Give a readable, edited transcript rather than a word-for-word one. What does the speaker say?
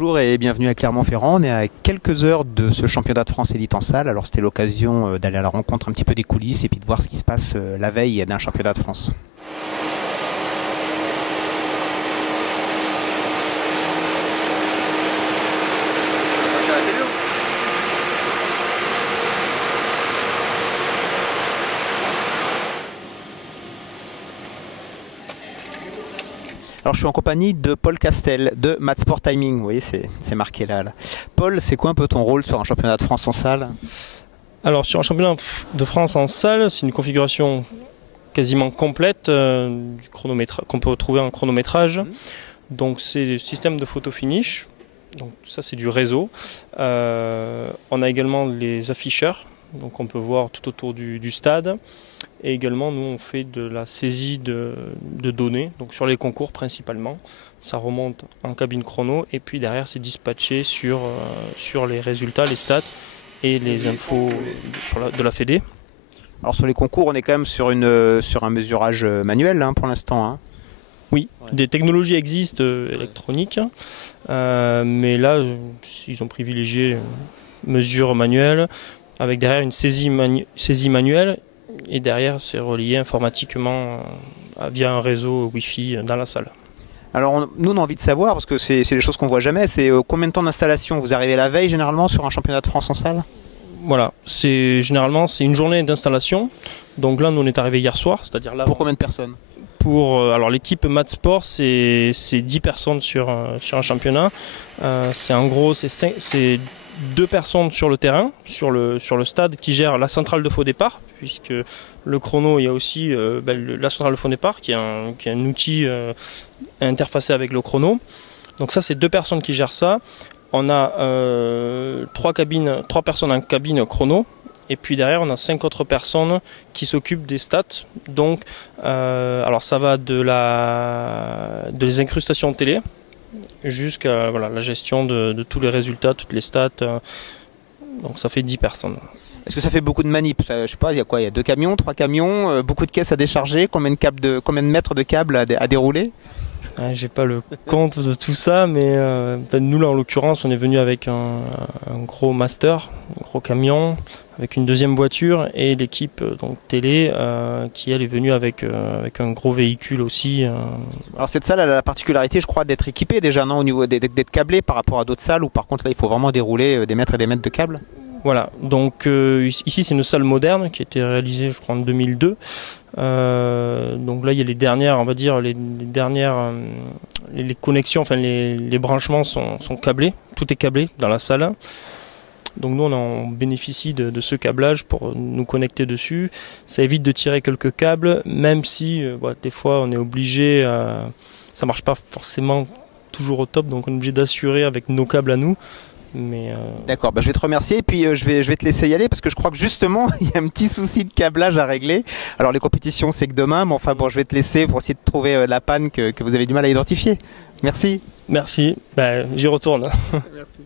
Bonjour et bienvenue à Clermont-Ferrand. On est à quelques heures de ce championnat de France élite en salle. Alors c'était l'occasion d'aller à la rencontre un petit peu des coulisses et puis de voir ce qui se passe la veille d'un championnat de France. Alors je suis en compagnie de Paul Castel de Mad Sport Timing, vous voyez c'est marqué là. Paul, c'est quoi un peu ton rôle sur un championnat de France en salle? Alors sur un championnat de France en salle, c'est une configuration quasiment complète du chronomètre qu'on peut retrouver en chronométrage. Donc c'est le système de photo finish, donc ça c'est du réseau. On a également les afficheurs, donc on peut voir tout autour du stade. Et également, nous, on fait de la saisie de données, donc sur les concours principalement. Ça remonte en cabine chrono et puis derrière, c'est dispatché sur les résultats, les stats et les infos de la Fédé. Alors sur les concours, on est quand même sur un mesurage manuel pour l'instant. Hein. Oui, ouais. Des technologies existent électroniques, mais là, ils ont privilégié mesure manuelle avec derrière une saisie manuelle. Et derrière, c'est relié informatiquement via un réseau Wi-Fi dans la salle. Alors nous, on a envie de savoir, parce que c'est des choses qu'on ne voit jamais, c'est combien de temps d'installation? Vous arrivez la veille généralement sur un championnat de France en salle? Voilà, généralement c'est une journée d'installation. Donc là, nous on est arrivé hier soir, c'est-à-dire là. Pour combien de personnes? Alors l'équipe Mad Sport, c'est 10 personnes sur un championnat. C'est en gros, c'est 2 personnes sur le terrain, sur le stade, qui gèrent la centrale de faux départ, puisque le chrono, il y a aussi la centrale de faux départ, qui est un outil interfacé avec le chrono. Donc ça, c'est 2 personnes qui gèrent ça. On a 3 personnes en cabine chrono. Et puis derrière, on a 5 autres personnes qui s'occupent des stats. Donc, alors ça va de les incrustations télé jusqu'à la gestion de tous les résultats, toutes les stats. Donc ça fait 10 personnes. Est-ce que ça fait beaucoup de manip? Je sais pas, il y a quoi? Il y a 2 camions, 3 camions, beaucoup de caisses à décharger, combien de mètres de câbles à dérouler? J'ai pas le compte de tout ça, mais nous là en l'occurrence on est venu avec un gros master, un gros camion, avec une deuxième voiture et l'équipe donc télé qui elle est venue avec un gros véhicule aussi. Alors cette salle elle a la particularité je crois d'être équipée déjà non, au niveau d'être câblée par rapport à d'autres salles où par contre là il faut vraiment dérouler des mètres et des mètres de câbles. Voilà, donc ici c'est une salle moderne qui a été réalisée je crois en 2002. Donc là il y a les dernières, on va dire les connexions, enfin les branchements sont câblés, tout est câblé dans la salle. Donc nous on bénéficie de ce câblage pour nous connecter dessus. Ça évite de tirer quelques câbles, même si des fois on est obligé, ça marche pas forcément toujours au top, donc on est obligé d'assurer avec nos câbles à nous. D'accord, je vais te remercier et puis je vais te laisser y aller parce que je crois que justement il y a un petit souci de câblage à régler. Alors les compétitions c'est que demain, mais enfin bon je vais te laisser pour essayer de trouver la panne que vous avez du mal à identifier. Merci. Merci, j'y retourne. Merci.